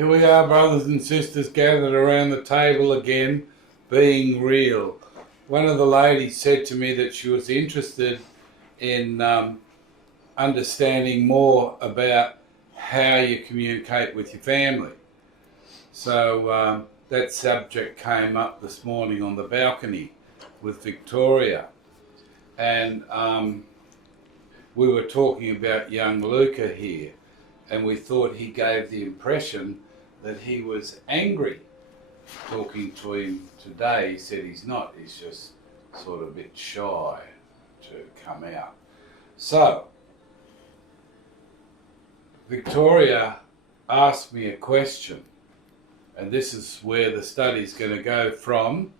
Here we are, brothers and sisters, gathered around the table again, being real. One of the ladies said to me that she was interested in understanding more about how you communicate with your family. So that subject came up this morning on the balcony with Victoria. And we were talking about young Luca here, and we thought he gave the impression that he was angry. Talking to him today, he said he's not, he's just sort of a bit shy to come out. So, Victoria asked me a question, and this is where the study's going to go from,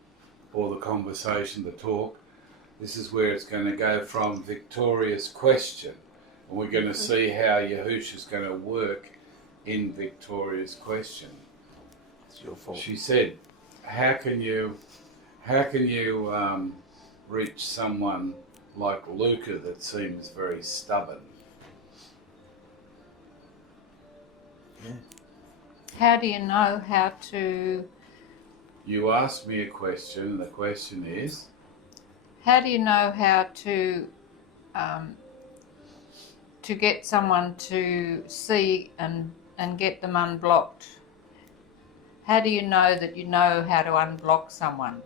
or the conversation, the talk. This is where it's going to go from Victoria's question. And we're going to see how Yahusha's going to work in Victoria's question. It's your fault. She said, how can you reach someone like Luca that seems very stubborn? Yeah. How do you know how to... You asked me a question, and the question is? How do you know how to get someone to see and get them unblocked? How do you know that you know how to unblock someone?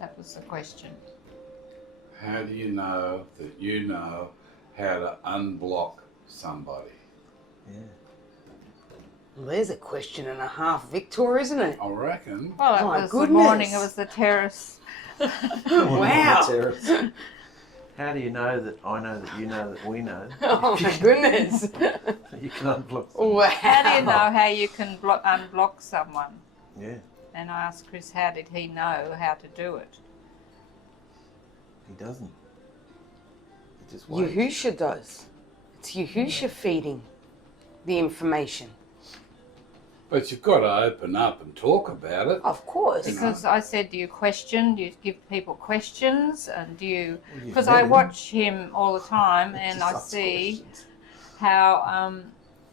That was the question. How do you know that you know how to unblock somebody? Yeah. Well, there's a question and a half, Victor, isn't it? I reckon. Well, it My was goodness. the morning, it was the terrace. Wow. How do you know that I know that you know that we know? Oh my goodness. You can unblock someone. Wow. How do you know how you can unblock someone? Yeah, And I asked Chris, how did he know how to do it? he doesn't. He just waits. Yahusha does. It's Yahusha feeding the information. But you've got to open up and talk about it. Of course. Because I said, do you question? Do you give people questions? And do you... Well, you've Because met I him. watch him all the time, and Just I ask see questions. how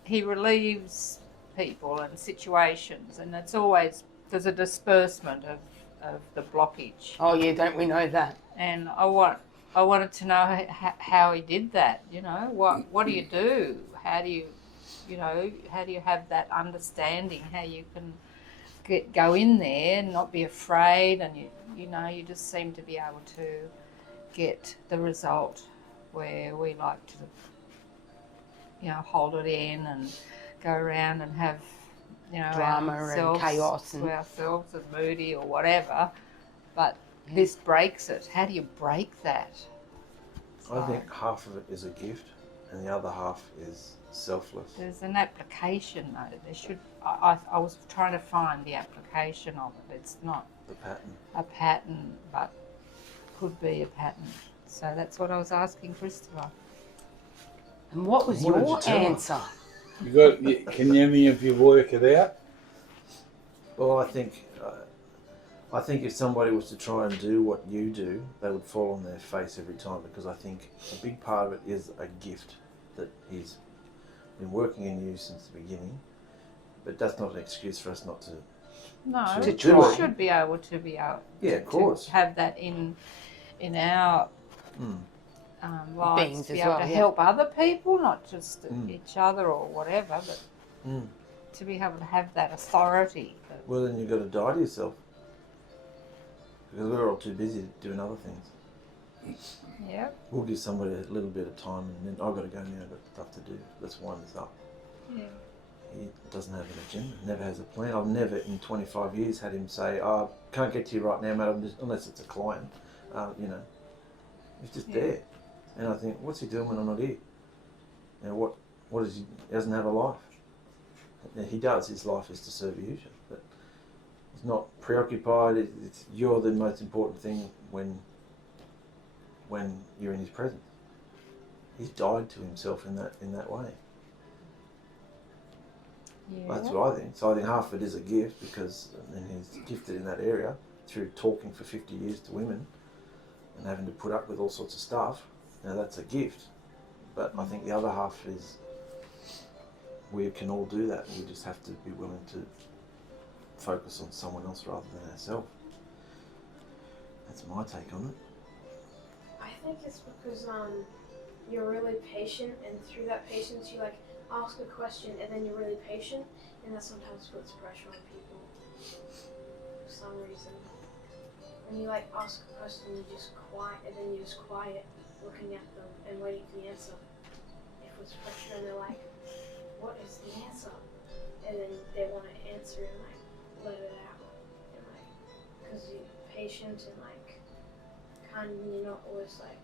he relieves people and situations, and it's always, there's a disbursement of the blockage. Oh yeah, don't we know that? And I wanted to know how he did that. You know, what do you do? How do you, how do you have that understanding? How you can go in there and not be afraid, and you just seem to be able to get the result where we like to, hold it in and go around and have, Drama and chaos and ourselves and moody or whatever, but this breaks it. How do you break that? I think half of it is a gift and the other half is selfless. There's an application though. There should. I was trying to find the application of it. It's not The pattern. a pattern, but could be a pattern. So that's what I was asking Christopher. And what was What did your you tell her? answer? Can any of you work it out? Well, I think if somebody was to try and do what you do, they would fall on their face every time, because I think a big part of it is a gift that he's been working in you since the beginning. But that's not an excuse for us not to. No, To we try. should be able to Yeah, of course. to have that in our lives, Beings to be as able well, to yeah. help other people, not just each other or whatever, but Mm. to be able to have that authority. Well, then you've got to die to yourself, because we're all too busy doing other things. Yeah. We'll give somebody a little bit of time, and then I've got to go now. I've got stuff to do. Let's wind this up. Yeah. He doesn't have an agenda. Never has a plan. I've never in 25 years had him say, "Oh, I can't get to you right now, mate," unless it's a client. He's just there. And I think, what's he doing when I'm not here? What is he? He doesn't have a life. Yeah, he does. His life is to serve Yahusha, but he's not preoccupied. You're the most important thing when you're in his presence. He's died to himself in that way. Yeah. That's what I think. So I think half of it is a gift, because then he's gifted in that area through talking for 50 years to women and having to put up with all sorts of stuff. Now that's a gift, but I think the other half is we can all do that. We just have to be willing to focus on someone else rather than ourselves. That's my take on it. I think it's because you're really patient, and through that patience you like ask a question and then you're really patient, and that sometimes puts pressure on people for some reason. When you like ask a question, you're just quiet, and then you're just quiet looking at them and waiting for the answer. It puts pressure, and they're like, what is the answer? And then they want to answer and like let it out, and like, because you're patient and like kind of, you're not always like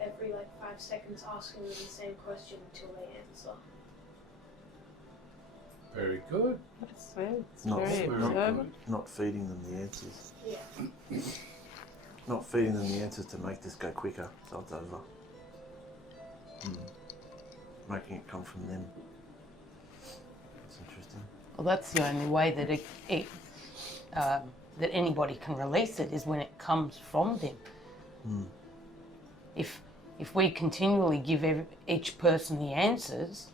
every like 5 seconds asking them the same question until they answer. Very good. That's very, it's Not, very very observant. not feeding them the answers. Yeah. Not feeding them the answers to make this go quicker, so it's over. Making it come from them. That's interesting. Well, that's the only way that that anybody can release it is when it comes from them. If we continually give each person the answers,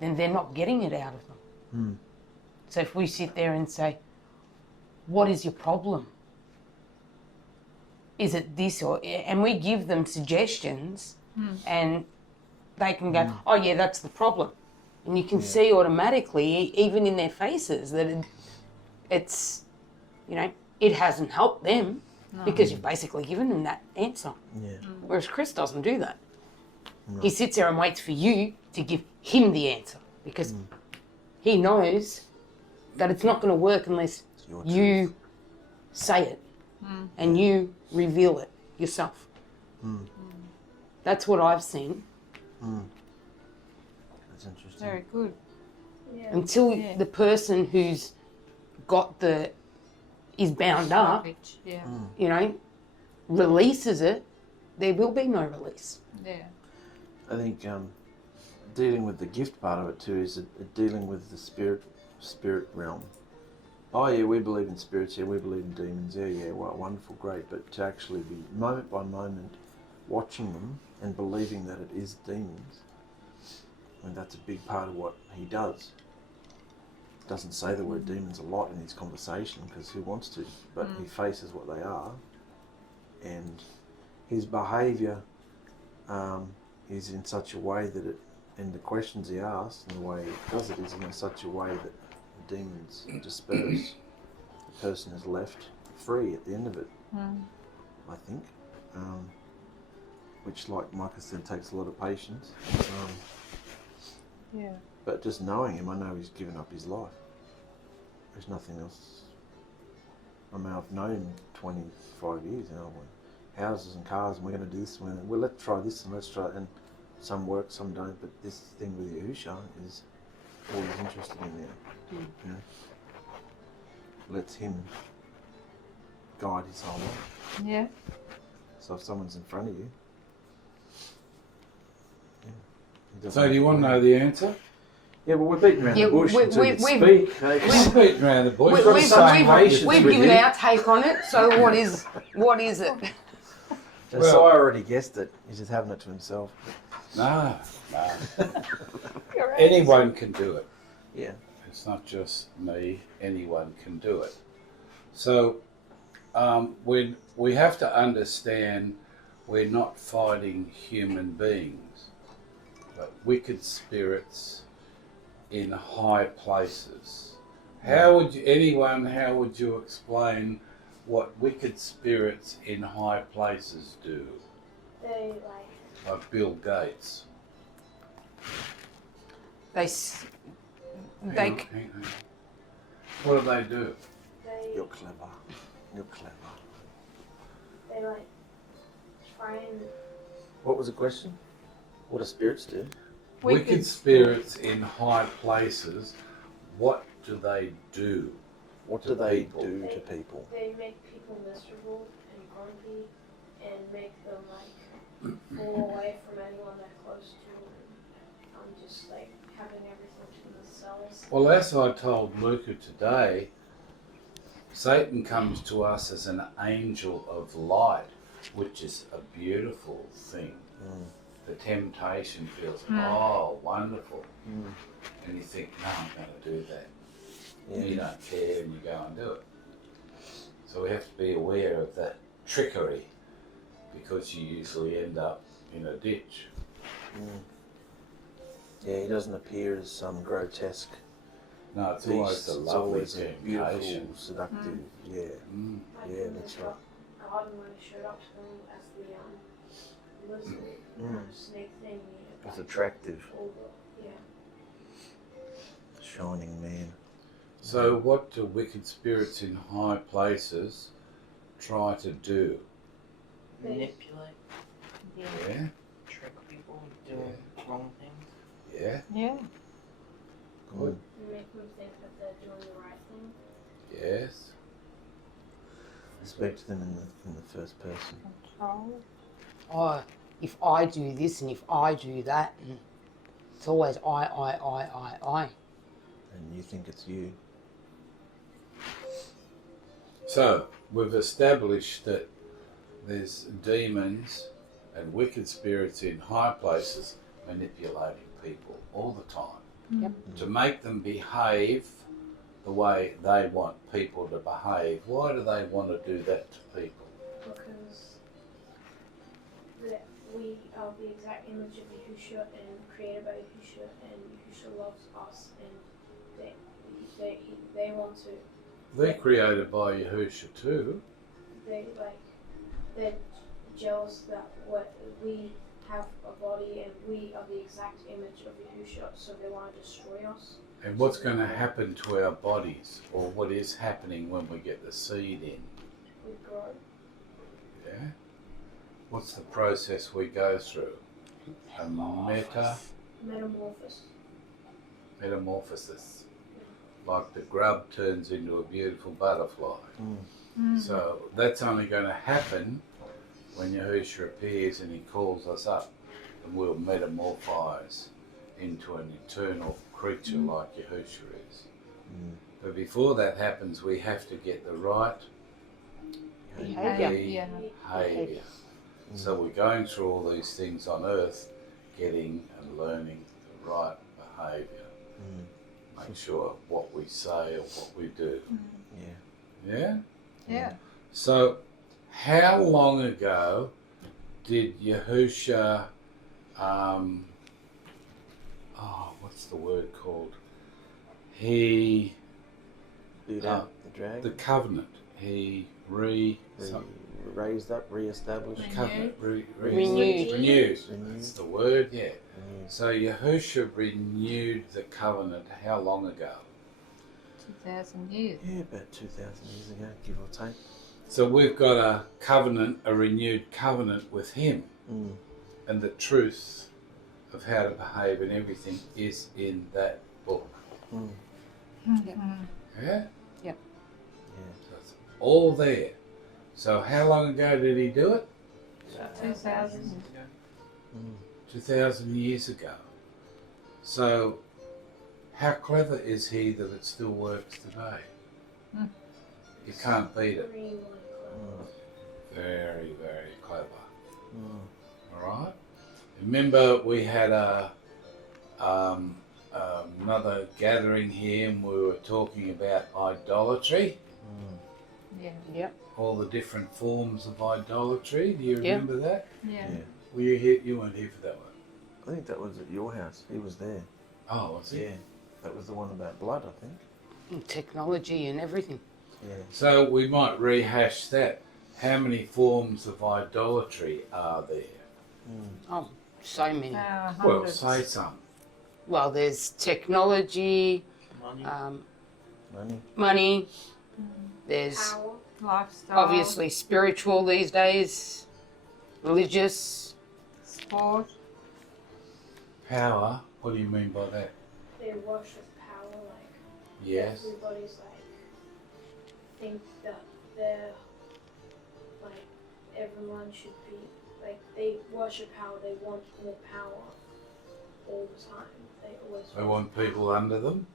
then they're not getting it out of them. So if we sit there and say, what is your problem? Is it this or... And we give them suggestions and they can go, oh yeah, that's the problem. And you can see automatically, even in their faces, that it's, you know, it hasn't helped them because you've basically given them that answer. Yeah. Whereas Chris doesn't do that. He sits there and waits for you to give him the answer because he knows that it's not going to work unless you say it and you reveal it yourself. That's what I've seen. That's interesting. Very good. Yeah. Until the person who's got is bound up, Garbage. Yeah. you know, releases it, there will be no release. Yeah. I think dealing with the gift part of it too is dealing with the spirit realm. Oh yeah, we believe in spirits, yeah, we believe in demons, yeah, well, wonderful, great, but to actually be moment by moment watching them and believing that it is demons, I mean, that's a big part of what he does. Doesn't say the word demons a lot in his conversation because who wants to, but he faces what they are, and his behaviour is in such a way that it, and the questions he asks and the way he does it is in such a way that the demons disperse. The person is left free at the end of it, I think, which, like Micah said, takes a lot of patience. Yeah. But just knowing him, I know he's given up his life. There's nothing else. I mean, I've known him 25 years, you know, houses and cars, and we're going to do this, and well, let's try this, and let's try, and some work, some don't, but this thing with Yahusha is all he's interested in now. You know? Lets him guide his whole life. Yeah. So if someone's in front of you, So do you want to know the answer? Yeah, well, we're beating around Yeah, the bush we- until we- you we've- speak. Hey, I'm beating around the bush. We- I've got we've- the same we've- patience We've with given you. our take on it, so what is it? So I already guessed it. He's just having it to himself. No. Anyone can do it. Yeah. It's not just me. Anyone can do it. So when we have to understand we're not fighting human beings, but wicked spirits in high places. How would you explain what wicked spirits in high places do? They Like Bill Gates. They Hang on. What do they do? You're clever. You're clever. they like try and What was the question? What do spirits do? Wicked spirits in high places, what do they do? What To do they people. do to people? they make people miserable and grumpy and make them like fall away from anyone they're close to, and just like having everything to themselves. Well, as I told Luca today, Satan comes to us as an angel of light, which is a beautiful thing. the temptation feels, oh, wonderful. Mm. And you think, no, I'm going to do that. Yeah. And you don't care and you go and do it. So we have to be aware of that trickery, because you usually end up in a ditch. Mm. Yeah, he doesn't appear as some grotesque No, it's beast. always a It's lovely always a beautiful, temptation. seductive. Yeah, Mm. yeah, that's right. God when he showed up to him as the lizard, snake thing. It's attractive, Yeah. shining man. So what do wicked spirits in high places try to do? Manipulate, Yeah? trick people, doing wrong things. Yeah? Yeah. Good. Make them think that they're doing the right thing. Yes? Speak to them in the first person. Control. Oh, if I do this and if I do that, and it's always I. And you think it's you. So, we've established that there's demons and wicked spirits in high places manipulating people all the time. Yep. To make them behave the way they want people to behave. Why do they want to do that to people? Because we are the exact image of Yahusha and created by Yahusha, and Yahusha loves us, and they want to. They're created by Yahusha too. They're jealous that we have a body and we are the exact image of Yahusha, so they want to destroy us. And what's going to happen to our bodies, or what is happening when we get the seed in? We grow. Yeah? What's the process we go through? A metamorphosis. Like the grub turns into a beautiful butterfly. So that's only going to happen when Yahusha appears and he calls us up, and we'll metamorphise into an eternal creature like Yahusha is. But before that happens, we have to get the right Behaviour. behaviour. So we're going through all these things on earth, getting and learning the right behaviour. Make sure what we say or what we do. Yeah. Yeah? Yeah. So, how long ago did Yahusha, what's the word called? He, Boot out the dragon. the covenant, he Raised up, re-established. covenant, Renewed. renewed. That's the word, yeah. Renewed. So Yahusha renewed the covenant how long ago? 2,000 years. Yeah, about 2,000 years ago, give or take. So we've got a covenant, a renewed covenant with him. And the truth of how to behave and everything is in that book. Yeah? Yep. Yeah. So it's all there. So how long ago did he do it? 2,000. 2,000 years ago. So how clever is he that it still works today? You can't beat it. Extremely clever. Very, very clever. Alright? Remember we had another gathering here and we were talking about idolatry? Yeah. Yep. All the different forms of idolatry. Do you remember that? Yeah. Were you here? You weren't here for that one. I think that was at your house. He was there. Oh, was it? Yeah. That was the one about blood, I think. And technology and everything. Yeah. So we might rehash that. How many forms of idolatry are there? Oh, so many. Well, Hundreds. say some. Well, there's technology, Money. Money. money. There's Power. Lifestyle. obviously spiritual these days, religious. Sport. Power. What do you mean by that? They worship power, like Yes. everybody's like think that they're like everyone should be like they worship power. They want more power all the time. They always They want people under them?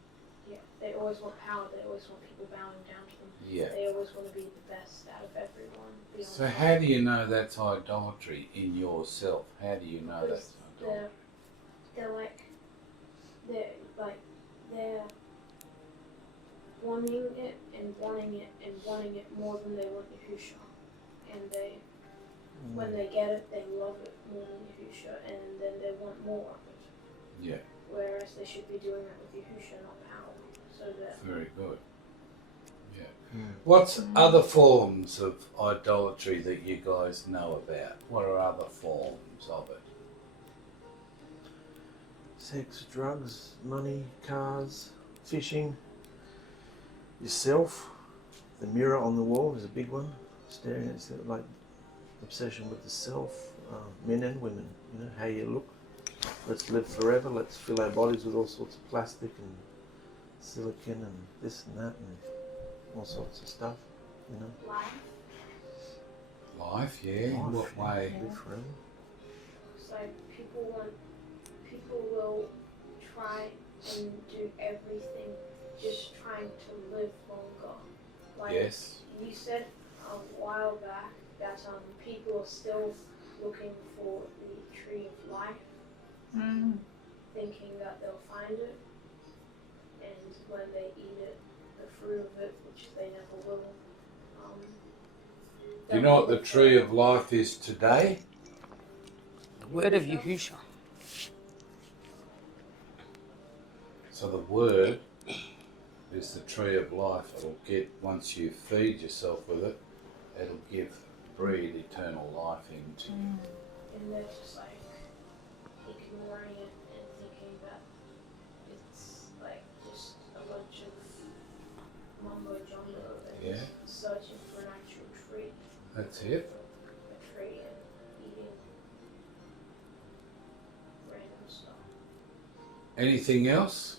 yeah. They always want power. They always want people bowing down to them. Yeah. They always want to be the best out of everyone. So how do you know that's idolatry in yourself? How do you know that's they're wanting it and wanting it and wanting it more than they want Yahusha. And when they get it, they love it more than Yahusha, and then they want more of it. Yeah. Whereas they should be doing that with Yahusha, not power. So that. Very good. Yeah. What's other forms of idolatry that you guys know about? What are other forms of it? Sex, drugs, money, cars, fishing, yourself. The mirror on the wall is a big one. Staring at yourself, like obsession with the self. Men and women, you know, how you look. Let's live forever. Let's fill our bodies with all sorts of plastic and silicon and this and that and all sorts of stuff, you know. Life. Life, yeah. In what way? Live forever. So people will try and do everything just trying to live longer. Like Yes. you said a while back that people are still looking for the tree of life, thinking that they'll find it, and when they eat it, the fruit of it, which they never will. Do you know what the tree of life is today? The word of Yahusha. So the word is the tree of life. It'll get, once you feed yourself with it, it'll breed eternal life into you. And they're just like ignoring it and thinking that it's like just a bunch of mumbo jumbo and Yeah. searching for an actual tree. That's it. A tree and eating random stuff. Anything else?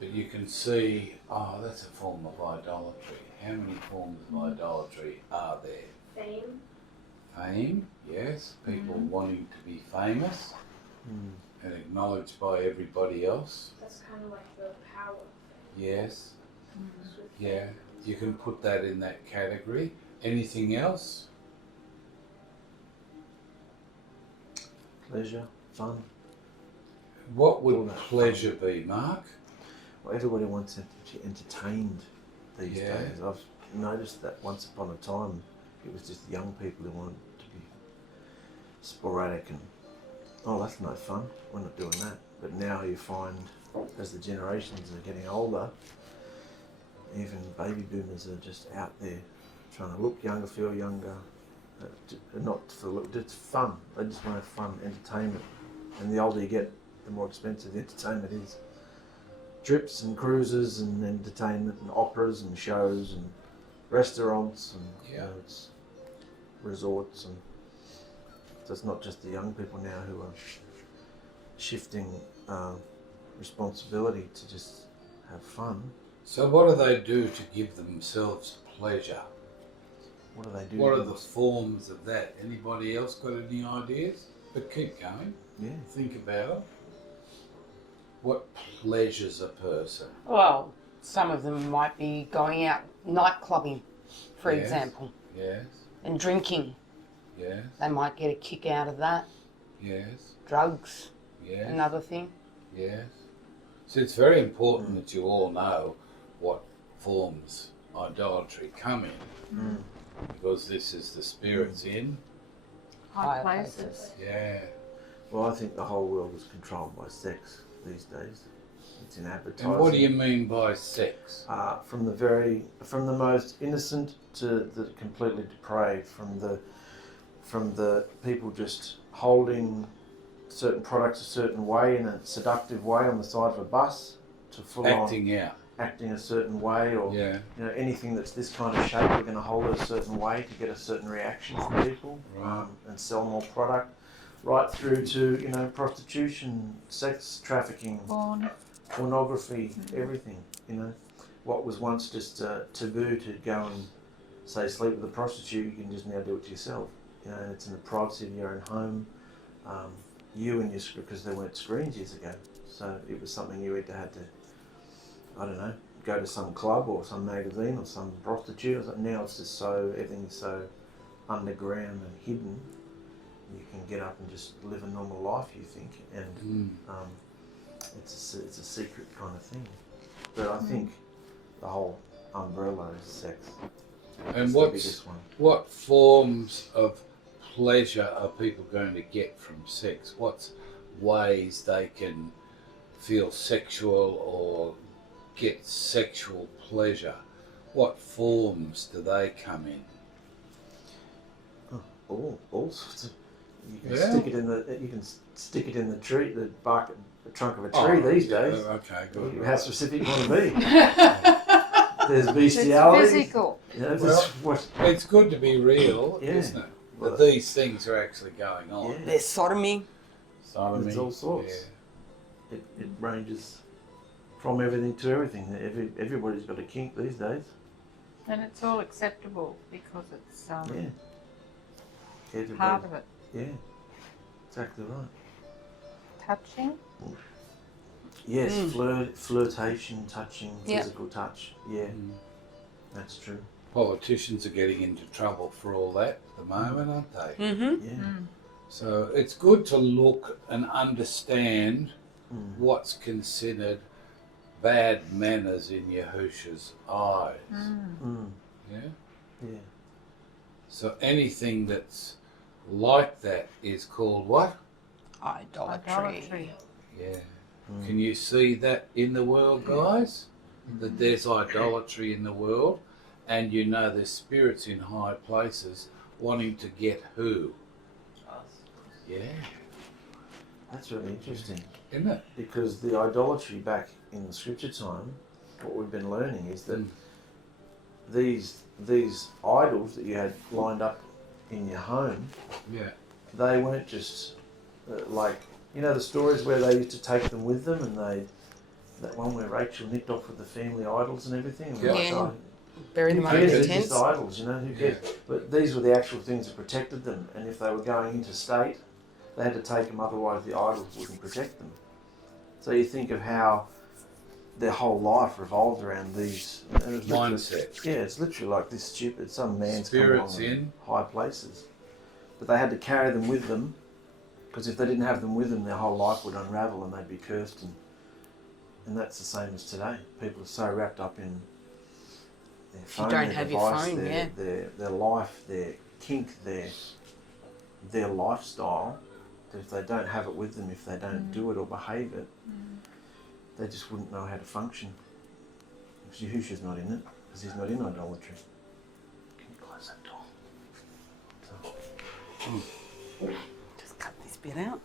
But you can see, oh, that's a form of idolatry. How many forms of idolatry are there? Fame. Fame, yes. People wanting to be famous and acknowledged by everybody else. That's kind of like the power thing. Yes. It's with Yeah. fame. You can put that in that category. Anything else? Pleasure, fun. What All would that pleasure be, Mark? Well, everybody wants to be entertained these Yeah. days. I've noticed that once upon a time it was just young people who wanted to be sporadic and, oh, that's no fun, we're not doing that. But now you find, as the generations are getting older, even baby boomers are just out there trying to look younger, feel younger, not for look, just fun. They just want to have fun, entertainment. And the older you get, the more expensive the entertainment is. Trips and cruises and entertainment and operas and shows and restaurants and you know, it's resorts, and so it's not just the young people now who are shifting responsibility to just have fun. So what do they do to give themselves pleasure? What do they do? What are the forms of that? Anybody else got any ideas? But keep going. Yeah. Think about it. What pleasures a person? Well, some of them might be going out night clubbing, for Yes. example, Yes, and drinking. yes, They might get a kick out of that. yes, Drugs, yes, another thing. yes. So it's very important that you all know what forms idolatry come in, because this is the spirits in. High High places. Yeah. Well, I think the whole world is controlled by sex these days. It's in advertising. And what do you mean by sex? From the most innocent to the completely depraved, from the people just holding certain products a certain way in a seductive way on the side of a bus, to full Acting out. on acting a certain way, or Yeah. you know, anything that's this kind of shape, we're going to hold it a certain way to get a certain reaction from people, Right. and sell more product, right through to, you know, prostitution, sex trafficking, pornography, everything. You know, what was once just taboo to go and say sleep with a prostitute, you can just now do it to yourself. You know, and it's in the privacy of your own home. You and your, because there weren't screens years ago, so it was something you either had to, I don't know, go to some club or some magazine or some prostitute or something. Now it's just so, everything is so underground and hidden you can get up and just live a normal life, you think, and it's a secret kind of thing. But I think the whole umbrella is sex. And It's the biggest one. what forms of pleasure are people going to get from sex? What ways they can feel sexual or get sexual pleasure? What forms do they come in? All sorts of. You can Yeah. stick it in the. You can stick it in the tree, the bark, the trunk of a tree these days. Okay, good. How specific you want to be? There's It's bestiality. physical. You know, Well, what? It's good to be real, Yeah. isn't it? Well, That these things are actually going on. Yeah. There's sodomy. Sodomy, There's all sorts. It ranges from everything to everything. Everybody's got a kink these days. And it's all acceptable because it's Yeah. Everybody. part of it. Yeah. Exactly right. Touching. Yes, flirtation, touching, Yeah. physical touch. Yeah, Mm. that's true. Politicians are getting into trouble for all that at the moment, aren't they? Mm-hmm. Yeah. So it's good to look and understand Mm. what's considered bad manners in Yahusha's eyes. Mm. Yeah. Yeah. So anything that's like that is called what? Idolatry. Idolatry. Yeah. Mm. Can you see that in the world, guys? That there's idolatry in the world, and you know there's spirits in high places wanting to get who? Us. Yeah. That's really interesting Isn't it? because the idolatry back in the scripture time, what we've been learning is that Mm. these idols that you had lined up in your home, Yeah. they weren't just like, you know, the stories where they used to take them with them, and that one where Rachel nicked off with the family idols and everything. And Yeah. like, Yeah. oh, Bury who them under cares? the They're tents. just idols, you know. Who cares? But these were the actual things that protected them, and if they were going interstate, they had to take them, otherwise the idols wouldn't protect them. So you think of how their whole life revolved around these and it was literally- Mindset. Yeah, it's literally like this stupid. Some man's come along Spirits in in. high places, but they had to carry them with them, because if they didn't have them with them, their whole life would unravel and they'd be cursed. And that's the same as today. People are so wrapped up in their phone, don't their have your device, phone, their life, their kink, their lifestyle, that if they don't have it with them, if they don't do it or behave it, they just wouldn't know how to function. Because Yahusha's not in it, because he's not in idolatry. Can you close that door? Just cut this bit out.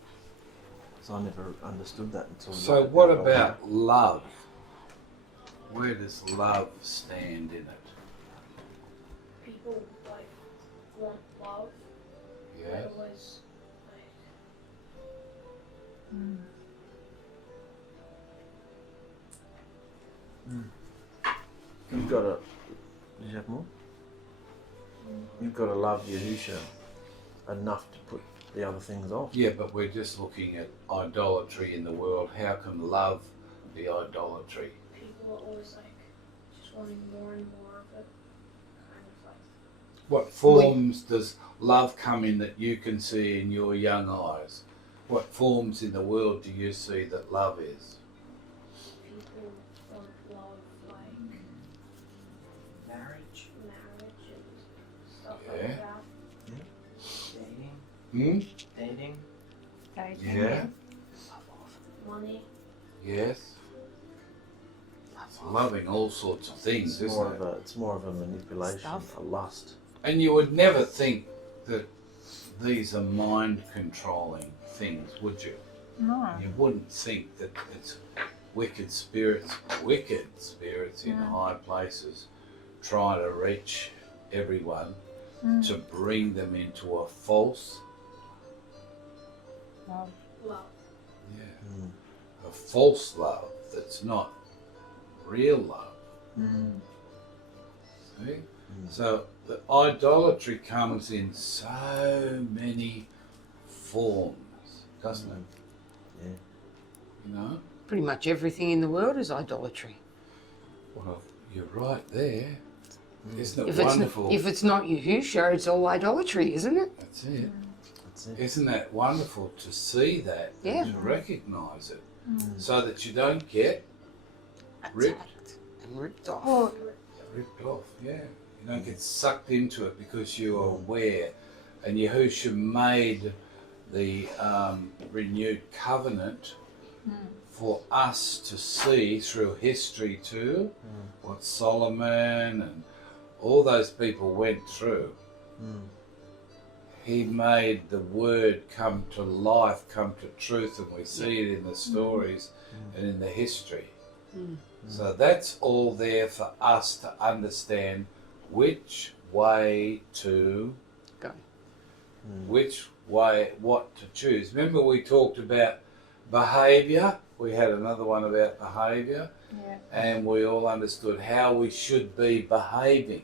So I never understood that until. So what about love? Where does love stand in it? People like want love. Yeah. But always like You've got to. Did you have more? You've got to love Yahusha enough to put the other things off. Yeah, but we're just looking at idolatry in the world. How can love be idolatry? people are always like just wanting more and more of it. Kind of like What forms does love come in that you can see in your young eyes? What forms in the world do you see that love is? people want love like Marriage, marriage and stuff Yeah. like that. dating, Hmm? dating. Dating. Yeah. Money. Yes. It's loving all sorts of things, It's more isn't of it? it's more of a manipulation, Stuff. a lust. And you would never think that these are mind controlling things, would you? No. You wouldn't think that it's wicked spirits in high places try to reach everyone to bring them into a false, Love. Love. a false love that's not real love. See? So the idolatry comes in so many forms, doesn't it? Yeah. You know? Pretty much everything in the world is idolatry. Well, you're right there. Isn't it If it's wonderful? if it's not Yahusha, it's all idolatry, isn't it? That's it. Isn't that wonderful to see that Yeah. and to recognise it, so that you don't get ripped Ripped off. Well, ripped off? Yeah, you don't get sucked into it because you are aware. And Yahusha made the renewed covenant for us to see through history too, what Solomon and all those people went through. He made the word come to life, come to truth, and we see it in the stories and in the history. So that's all there for us to understand which way to Go. which way, what to choose. Remember we talked about behaviour? We had another one about behaviour, and we all understood how we should be behaving.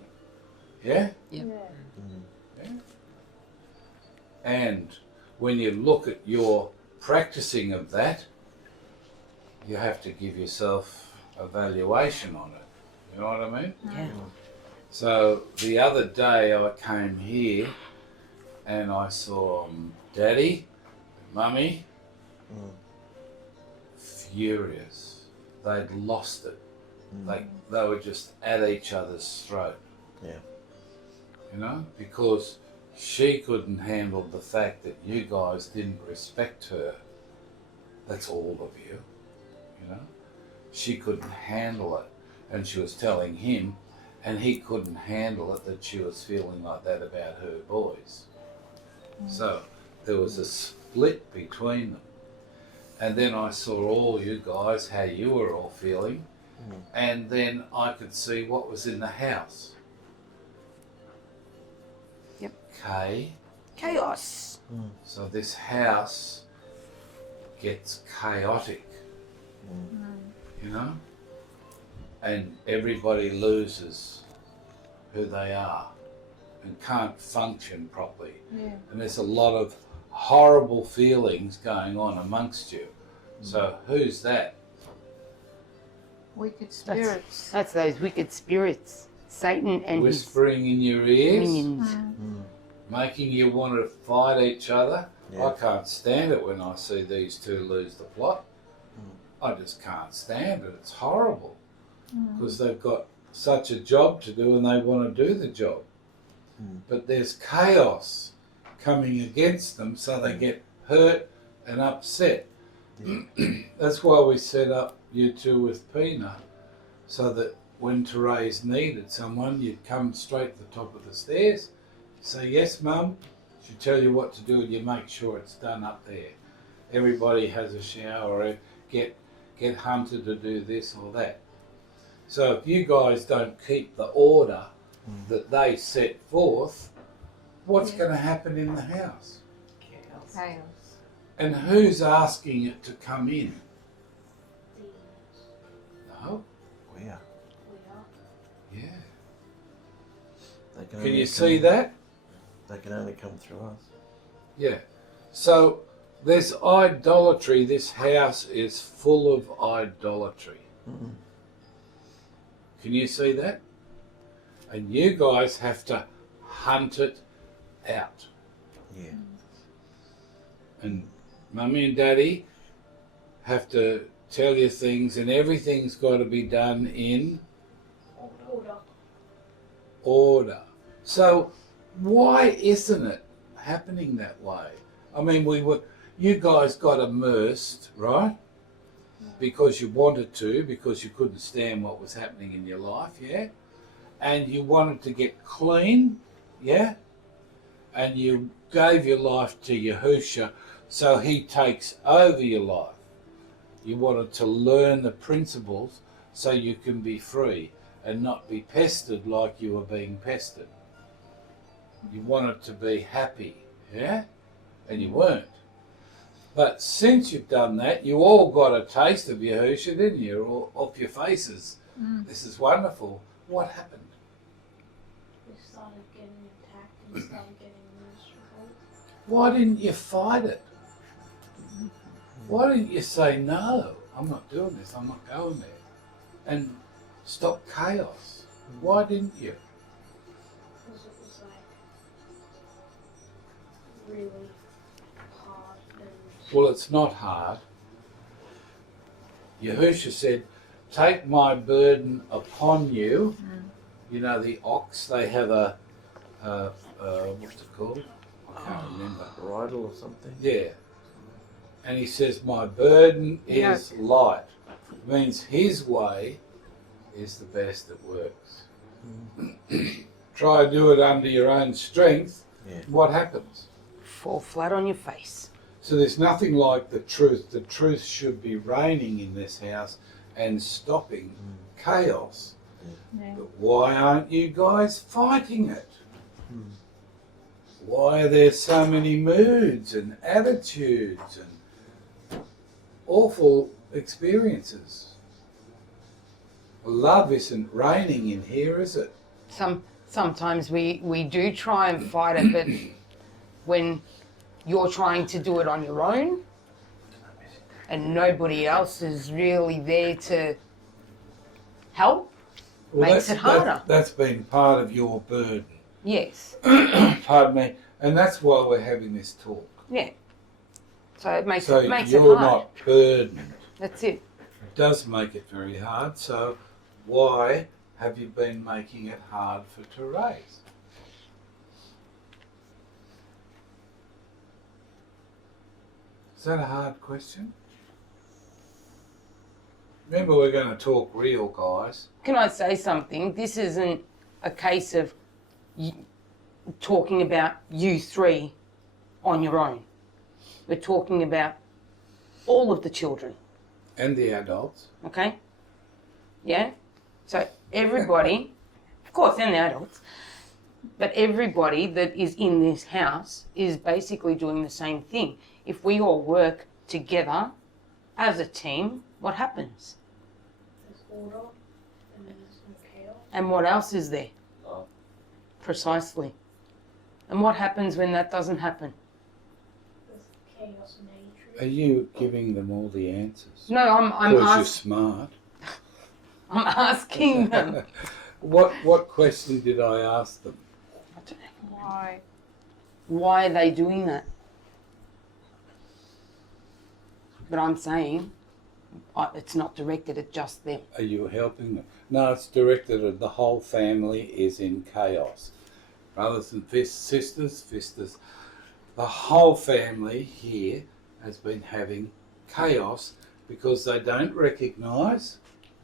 Yeah? Yep. Yeah? And when you look at your practicing of that, you have to give yourself a valuation on it. You know what I mean? Yeah. So the other day I came here and I saw Daddy, Mummy, furious. They'd lost it. They were just at each other's throat. Yeah. You know, because she couldn't handle the fact that you guys didn't respect her. That's all of you, you know. She couldn't handle it, and she was telling him, and he couldn't handle it that she was feeling like that about her boys. So there was a split between them. And then I saw all you guys, how you were all feeling, and then I could see what was in the house. Yep. chaos. So this house gets chaotic, you know, and everybody loses who they are and can't function properly. Yeah. And there's a lot of horrible feelings going on amongst you. So who's that? Wicked spirits. That's those wicked spirits. Satan and Whispering in your his ears, minions. making you want to fight each other. Yeah. I can't stand it when I see these two lose the plot. I just can't stand it. It's horrible because they've got such a job to do and they want to do the job. But there's chaos coming against them, so they get hurt and upset. That's why we set up you two with Pina, so that when Therese needed someone, you'd come straight to the top of the stairs, say, yes, Mum, she'd tell you what to do and you make sure it's done up there. Everybody has a shower, get Hunter to do this or that. So if you guys don't keep the order that they set forth, what's going to happen in the house? Chaos. And who's asking it to come in? No? We are. Yeah. They Can only you come- see that? They can only come through us. Yeah. So there's idolatry. This house is full of idolatry. Can you see that? And you guys have to hunt it out. Yeah. And Mummy and Daddy have to tell you things, and everything's got to be done in order. So why isn't it happening that way? I mean, you guys got immersed, right? Because you wanted to, because you couldn't stand what was happening in your life, yeah? And you wanted to get clean, yeah? And you gave your life to Yahusha, so he takes over your life. You wanted to learn the principles so you can be free and not be pestered like you were being pestered. You wanted to be happy, yeah? And you weren't. But since you've done that, you all got a taste of Yahusha, didn't you? All off your faces. This is wonderful. What happened? We started getting attacked and started getting miserable. Why didn't you fight it? Why didn't you say, no, I'm not doing this, I'm not going there? And stop chaos. Why didn't you? Because it was like really Well, it's not hard. Yahusha said, take my burden upon you. You know, the ox, they have a what's it called? I can't remember. Bridle or something? Yeah. And he says, my burden is light. It means his way is the best that works. Try to do it under your own strength. Yeah. What happens? Fall flat on your face. So there's nothing like the truth. The truth should be reigning in this house and stopping chaos. Yeah. But why aren't you guys fighting it? Why are there so many moods and attitudes and awful experiences? Love isn't reigning in here, is it? Sometimes we do try and fight it, but when you're trying to do it on your own and nobody else is really there to help, makes it harder. That's been part of your burden. Yes. Pardon me. And that's why we're having this talk. Yeah. So it makes So it hard. you're not burdened. That's it. It does make it very hard. So why have you been making it hard for Therese? Is that a hard question? Remember, we're going to talk real, guys. Can I say something? This isn't a case of talking about you three on your own. We're talking about all of the children, And the adults. okay? Yeah? So everybody, of course, and the adults, but everybody that is in this house is basically doing the same thing. If we all work together as a team, what happens? There's order, and then there's no chaos. And what else is there? Love. Precisely. And what happens when that doesn't happen? There's chaos and hatred. Are you giving them all the answers? No, I'm Because you're smart. I'm asking them. What question did I ask them? Why? Why are they doing that? But I'm saying it's not directed at just them. Are you helping them? No, it's directed at the whole family is in chaos. Brothers and sisters, the whole family here has been having chaos because they don't recognise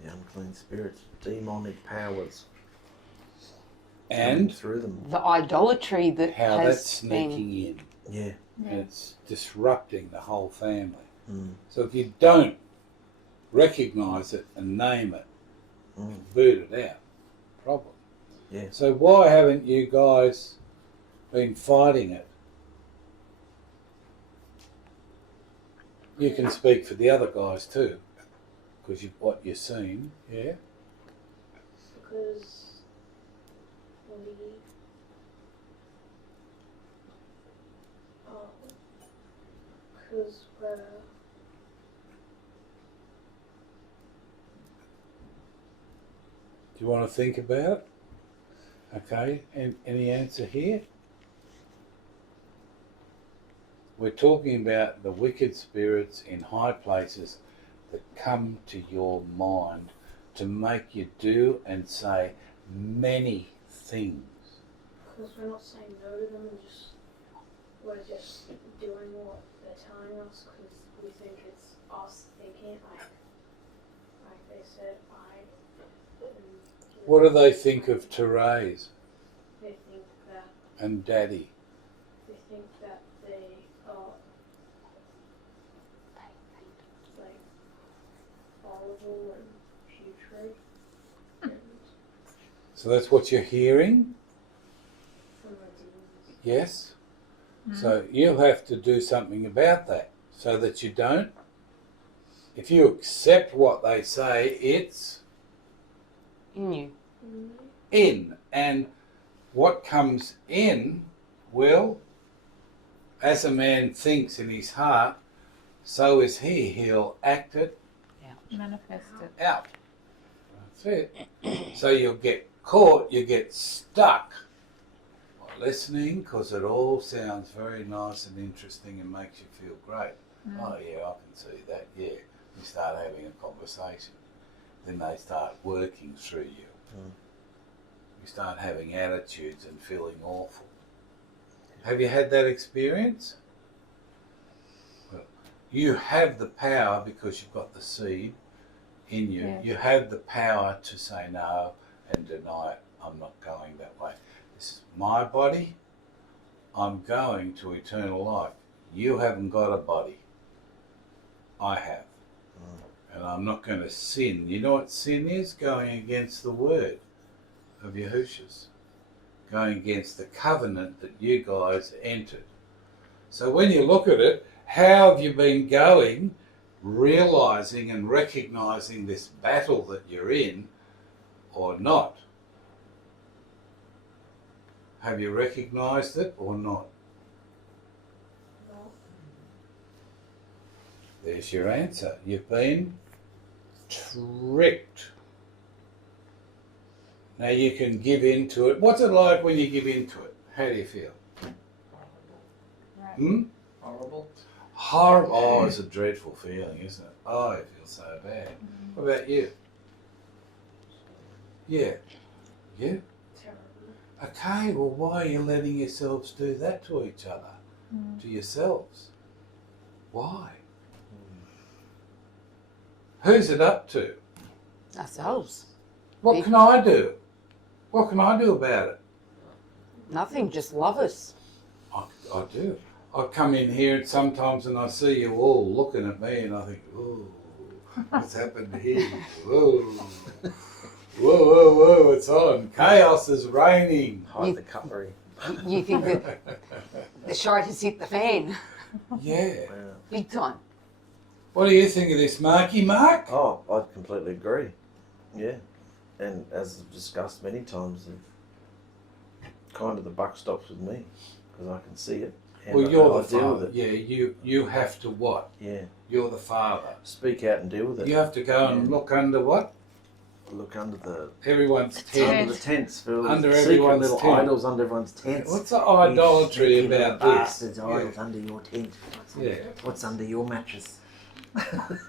The unclean spirits, demonic powers. and through them. The idolatry that how has that's been. sneaking in. Yeah. And it's disrupting the whole family. Mm. So if you don't recognise it and name it, boot it out. Problem. Yeah. So why haven't you guys been fighting it? You can speak for the other guys too, because what you've seen, yeah? Because we're Do you want to think about it? Okay, and any answer here? We're talking about the wicked spirits in high places that come to your mind to make you do and say many things. Because we're not saying no to them, we're just doing what they're telling us because we think it's us thinking like they said What do they think of Therese they think that and Daddy? they think that they are like horrible and putrid and So that's what you're hearing? from our demons. Yes? So you'll have to do something about that so that you don't. If you accept what they say, it's In you. in. And what comes in will, as a man thinks in his heart, so is he. He'll act it Manifest it. out. That's it. So you'll get caught, you get stuck listening because it all sounds very nice and interesting and makes you feel great. Oh yeah, I can see that. Yeah, you start having a conversation, then they start working through you. You start having attitudes and feeling awful. Have you had that experience? Well, you have the power because you've got the seed in you. Yeah. You have the power to say no and deny it. I'm not going that way. This is my body. I'm going to eternal life. You haven't got a body. I have. And I'm not going to sin. You know what sin is? Going against the word of Yahusha's. Going against the covenant that you guys entered. So when you look at it, how have you been going, realizing and recognizing this battle that you're in, or not? Have you recognized it or not? No. There's your answer. You've been tricked. Now you can give in to it. What's it like when you give in to it? How do you feel? Horrible. Horrible. Horrible. Oh, it's a dreadful feeling, isn't it? Oh, I feel so bad. What about you? Yeah. Yeah? Terrible. Okay, well, why are you letting yourselves do that to each other? To yourselves? Why? Who's it up to? Ourselves. What can I do? What can I do about it? Nothing, just love us. I do. I come in here sometimes and I see you all looking at me and I think, oh, what's happened here? Whoa. Whoa, whoa, whoa, it's on. Chaos is reigning. Hide the cutlery. You think that the shite has hit the fan Yeah. Wow. big time. What do you think of this, Marky Mark? Oh, I completely agree. Yeah. And as I've discussed many times, kind of the buck stops with me because I can see it. And Well, you're I the deal father. with it. Yeah, you have to what? Yeah. You're the father. Speak out and deal with it. You have to go and look under what? Look under the Everyone's tent. tent. under the tents, Phil. Under Secret everyone's little tent. idols under everyone's tents. What's the idolatry You sneaky little about this? bastards, idols under your tent. Yeah. What's under your mattress?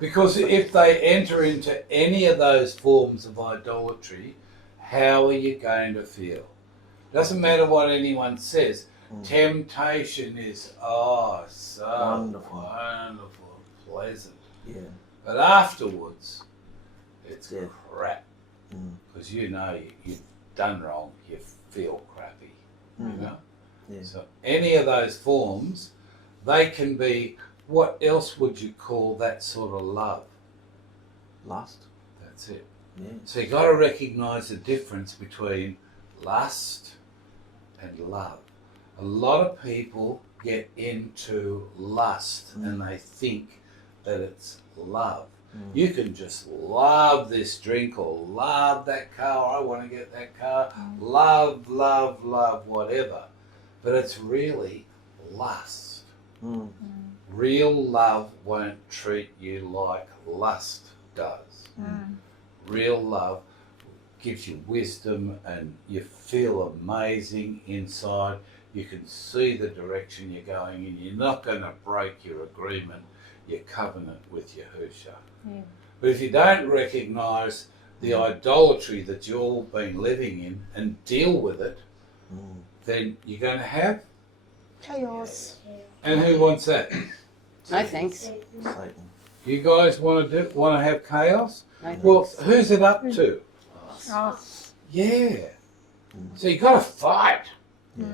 Because if they enter into any of those forms of idolatry, how are you going to feel? Doesn't matter what anyone says. Temptation is so wonderful, pleasant. Yeah. But afterwards, it's Yeah. crap. Because you know you've done wrong, you feel crappy. You know? Yeah. So any of those forms, they can be, what else would you call that sort of love? Lust. That's it. Yeah. So you've got to recognise the difference between lust and love. A lot of people get into lust and they think that it's love. You can just love this drink or love that car. I want to get that car. Love, love, love, whatever. But it's really lust. Real love won't treat you like lust does. Real love gives you wisdom and you feel amazing inside. You can see the direction you're going in. You're not going to break your agreement, your covenant with Yahusha. Yeah. But if you don't recognise the idolatry that you've all been living in and deal with it, then you're going to have. Chaos. And who wants that? No thanks. Satan. You guys want to have chaos? No Well, thanks. who's it up to? Oh, Yeah. So you got to fight. Yeah.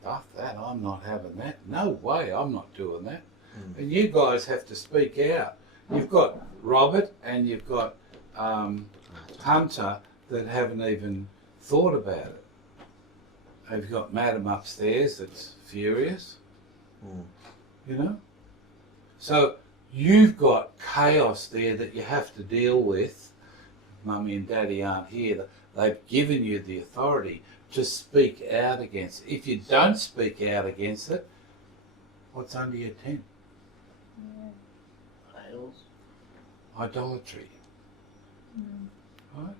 Stuff that. I'm not having that. No way. I'm not doing that. And you guys have to speak out. You've got Robert and you've got Hunter that haven't even thought about it. You've got Madam upstairs that's furious. You know? So you've got chaos there that you have to deal with. Mummy and Daddy aren't here. They've given you the authority to speak out against it. If you don't speak out against it, what's under your tent? Idols. Idolatry. Right?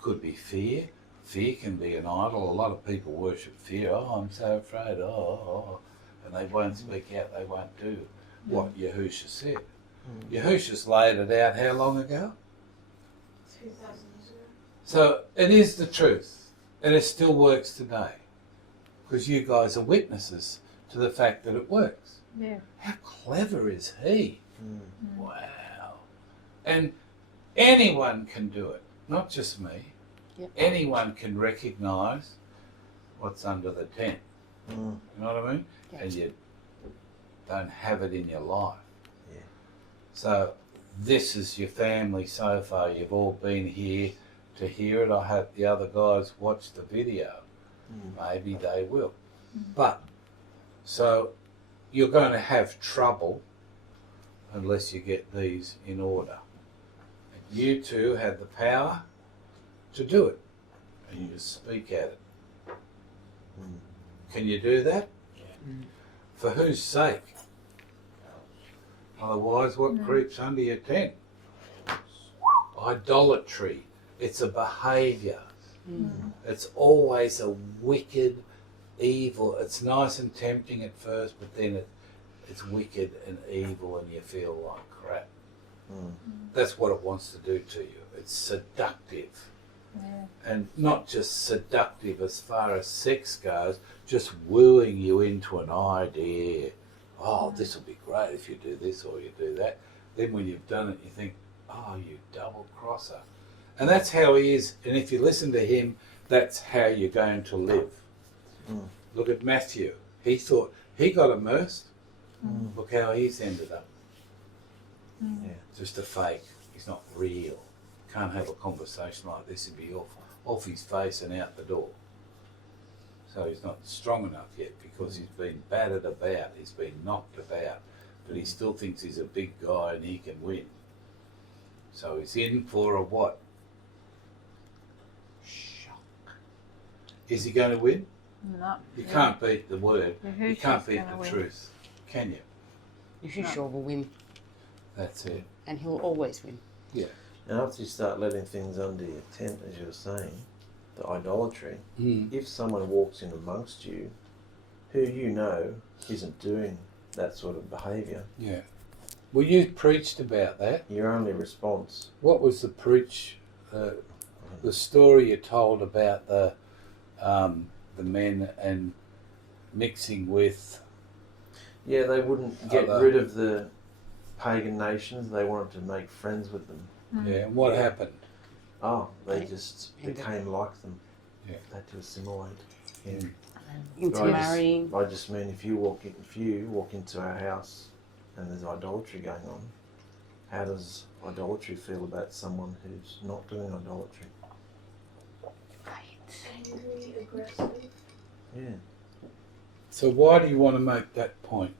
Could be fear. Fear can be an idol. A lot of people worship fear. Oh, I'm so afraid. Oh. And they won't speak out. They won't do. what Yahusha said. Yahusha's laid it out how long ago? 2,000 years ago. So it is the truth, and it still works today, because you guys are witnesses to the fact that it works. Yeah. How clever is he? Wow. And anyone can do it, not just me. Yep. Anyone can recognise what's under the tent. You know what I mean? Yeah. And you don't have it in your life. Yeah. So this is your family so far. You've all been here to hear it. I hope the other guys watch the video. Maybe they will. But, so you're going to have trouble unless you get these in order. And you two have the power to do it. And you just speak at it. Can you do that? For whose sake? Otherwise, what creeps under your tent? Idolatry. It's a behaviour. It's always a wicked, evil. It's nice and tempting at first, but then it's wicked and evil and you feel like crap. That's what it wants to do to you. It's seductive. Yeah. And not just seductive as far as sex goes, just wooing you into an idea. Oh, this will be great if you do this or you do that. Then when you've done it, you think, oh, you double crosser. And that's how he is. And if you listen to him, that's how you're going to live. Look at Matthew. He thought he got immersed. Look how he's ended up. Yeah. Just a fake. He's not real. Can't have a conversation like this and be off his face and out the door. So he's not strong enough yet because he's been battered about, he's been knocked about, but he still thinks he's a big guy and he can win. So he's in for a what? Shock. Is he going to win? No. You can't beat the word. You can't Yahusha's beat gonna the win. truth, can you? Yahusha will win, That's it. and he'll always win. Yeah. And after you start letting things under your tent, as you were saying, the idolatry, if someone walks in amongst you who you know isn't doing that sort of behaviour, Yeah. Well, you preached about that. your only response, What was the preach? The story you told about the men and mixing with. yeah, they wouldn't get Other- rid of the pagan nations, they wanted to make friends with them. Yeah. And what happened? Oh, they They just ended- became like them. Yeah. They had to assimilate. Yeah. Intermarrying. I just mean if you walk into our house and there's idolatry going on, how does idolatry feel about someone who's not doing idolatry? Angry, aggressive. Yeah. So why do you want to make that point?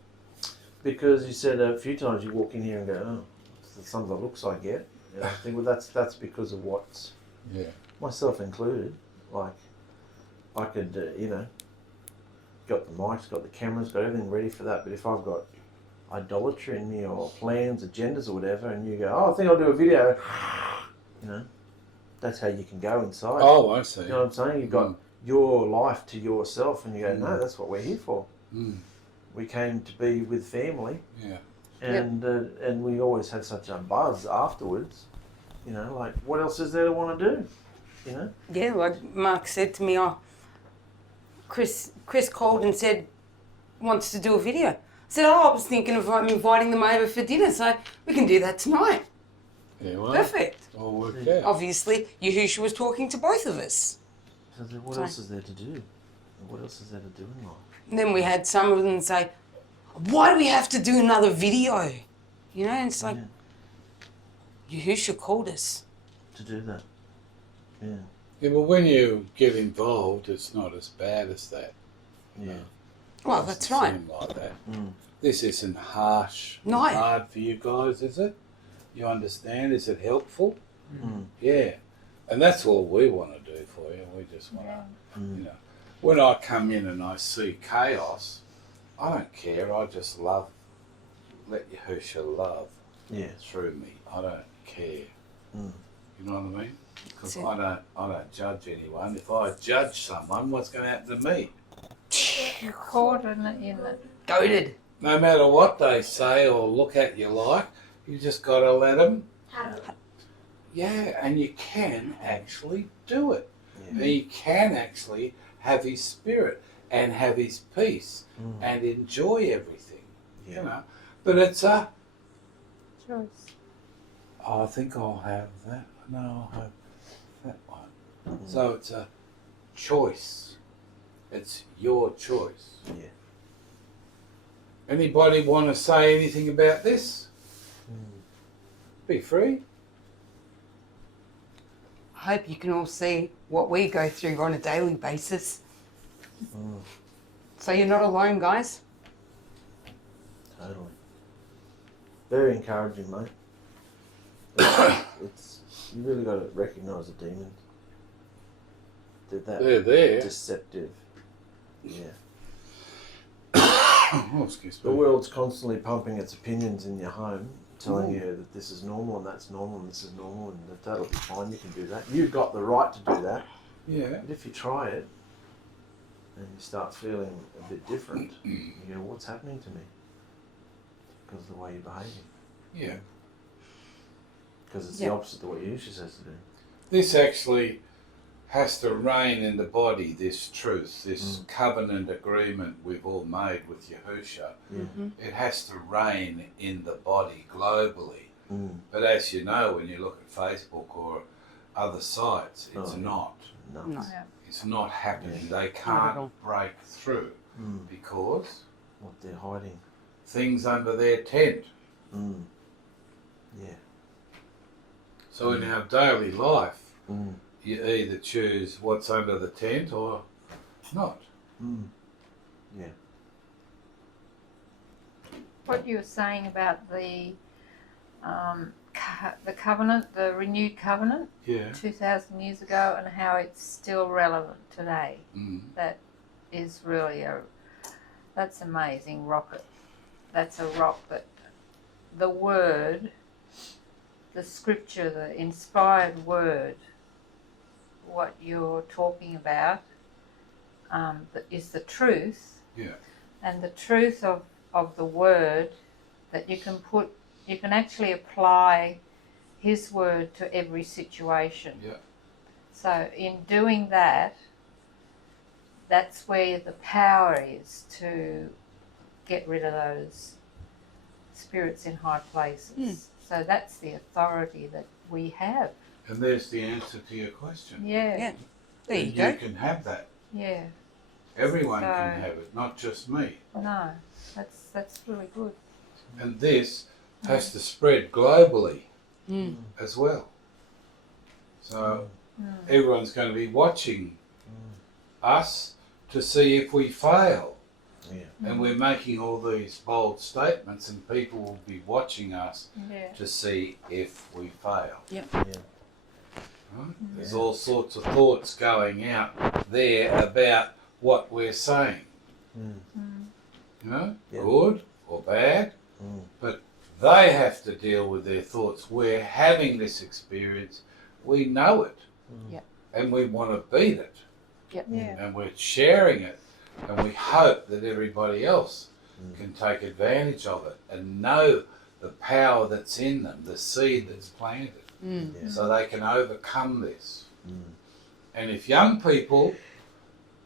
Because you said a few times you walk in here and go, oh, some of the looks I get. And I think, well, that's because of what's, Yeah. myself included. Like, I could, got the mics, got the cameras, got everything ready for that. But if I've got idolatry in me or plans, agendas or whatever, and you go, oh, I think I'll do a video, that's how you can go inside. Oh, I see. You know what I'm saying? You've got your life to yourself, and you go, no, that's what we're here for. We came to be with family, Yeah. and we always had such a buzz afterwards. Like, what else is there to want to do? Yeah, like Mark said to me, Chris called and said, wants to do a video. I said, I was thinking of inviting them over for dinner, so we can do that tonight. Yeah. Well, Perfect. all worked out. Obviously, Yahusha was talking to both of us. So then what else is there to do? What else is there to do in life? And then we had some of them say, why do we have to do another video? And it's like, Yahusha called us. To do that. Yeah. Yeah, but when you get involved, it's not as bad as that. Yeah. Well, that's right. Seem like that. Mm. This isn't harsh, No. hard for you guys, is it? You understand? Is it helpful? Mm. Yeah. And that's all we want to do for you. We just want to, Mm. when I come in and I see chaos, I don't care. I just let Yahusha love Yeah. through me. I don't care. Mm. You know what I mean? Because That's I don't judge anyone. If I judge someone, what's going to happen to me? You're caught in it. Goaded. No matter what they say or look at you like, you just got to let them. Have it. Yeah, and you can actually do it. Yeah. You can actually have his spirit and have his peace and enjoy everything. Yeah. You know, but it's a. Choice. Oh, I think I'll have that. No, I'll have that one. So it's a choice. It's your choice. Yeah. Anybody want to say anything about this? Be free. I hope you can all see what we go through on a daily basis. So you're not alone, guys. Totally. Very encouraging, mate. It's you really got to recognise the demons. They're there. Deceptive. Yeah. Oh, excuse The me. world's constantly pumping its opinions in your home, telling you that this is normal and that's normal and this is normal and that's totally fine. You can do that. You've got the right to do that. Yeah. But if you try it and you start feeling a bit different, you go, what's happening to me? Because of the way you're behaving. Yeah. Because it's the opposite of what Yahusha says to do. This actually has to reign in the body, this truth, this covenant agreement we've all made with Yahusha. It has to reign in the body globally. But as you know, when you look at Facebook or other sites, it's not. No. No. Yeah. It's not happening. They Not at can't all. break through because What they're hiding. things under their tent. Yeah. So in our daily life, you either choose what's under the tent or not. Yeah. What you were saying about the covenant, the renewed covenant, Yeah. 2,000 years ago, and how it's still relevant today. Mm. That is really that's amazing rocket. That's a rock that the word, the scripture, the inspired word, what you're talking about, is the truth. Yeah. And the truth of the word that you can actually apply his word to every situation. Yeah. So in doing that, that's where the power is to get rid of those spirits in high places. So that's the authority that we have. And there's the answer to your question. Yeah. There you You go. can have that. Yeah. Everyone So- can have it, not just me. No, that's really good. And this has to spread globally as well. So everyone's going to be watching us to see if we fail. Yeah. And we're making all these bold statements and people will be watching us Yeah. to see if we fail. Yeah. Right? There's all sorts of thoughts going out there about what we're saying. You know, Yeah. good or bad, but they have to deal with their thoughts. We're having this experience, we know it, Yep. and we want to beat it, Yeah. and we're sharing it, and we hope that everybody else can take advantage of it and know the power that's in them, the seed that's planted, so they can overcome this. And if young people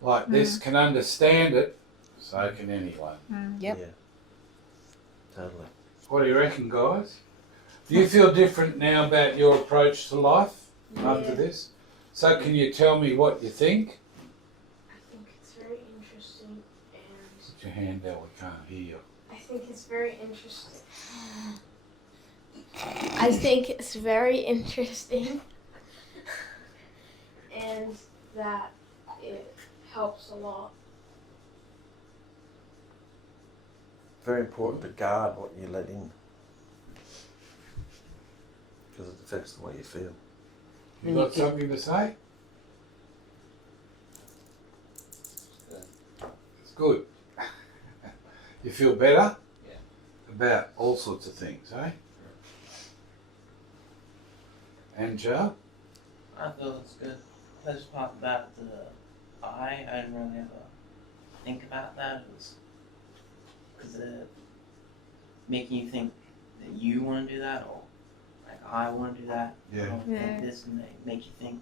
like this can understand it, so can anyone. Yep. Yeah. Totally. What do you reckon, guys? Do you feel different now about your approach to life after this? So can you tell me what you think? I think it's very interesting, and Put your hand out, we can't hear you. I think it's very interesting. I think it's very interesting, and that it helps a lot. Very important to guard what you let in. Because it affects the way you feel. You got something to say? It's good. You feel better? Yeah. About all sorts of things, eh? And Joe? I feel it's good. This part about the I didn't really ever think about that. It was because making you think that you want to do that, or like I want to do that. Yeah. I don't Yeah. think this, and they make you think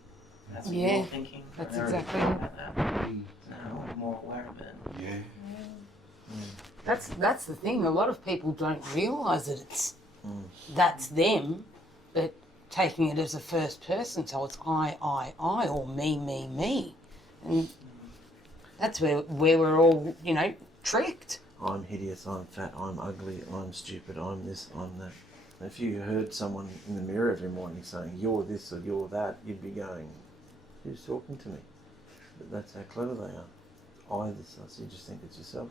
that's what Yeah, you're thinking. that's I never exactly thought it. about that. Now I'm more aware of it. Yeah. That's the thing. A lot of people don't realise that that's them, but taking it as a first person, so it's I, or me, and that's where we're all, you know, tricked. I'm hideous, I'm fat, I'm ugly, I'm stupid, I'm this, I'm that. If you heard someone in the mirror every morning saying, you're this or you're that, you'd be going, who's talking to me? But that's how clever they are. I, this, us, you just think it's yourself.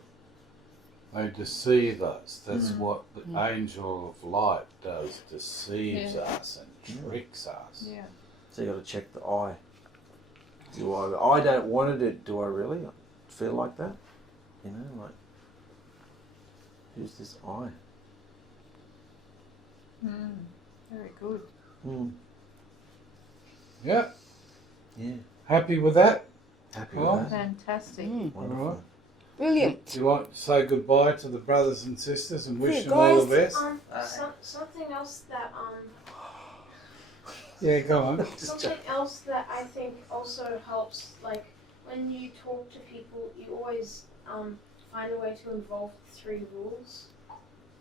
They deceive us. That's what the angel of light does, deceives us and tricks us. Yeah. So you got to check the I. Do I don't want to do it, do I really feel like that? You know, like, who's this I? Very good. Yeah. Yeah. Happy with that? Happy Well, with that? Fantastic. Wonderful. Alright. Brilliant. Do you want to say goodbye to the brothers and sisters and wish Yeah, them all the guys. best? Something else that Yeah, go on. something else that I think also helps, like when you talk to people, you always find a way to involve the 3 rules,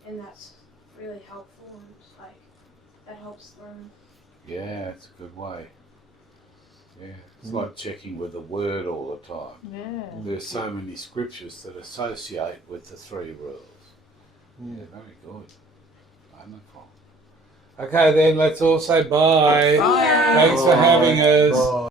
and that's really helpful, and like that helps them. Yeah, it's a good way. Yeah, it's like checking with the word all the time. Yeah. There's so many scriptures that associate with the 3 rules. Yeah. Yeah, very good. Wonderful. Okay, then let's all say bye. Bye. Thanks for having us. Bye.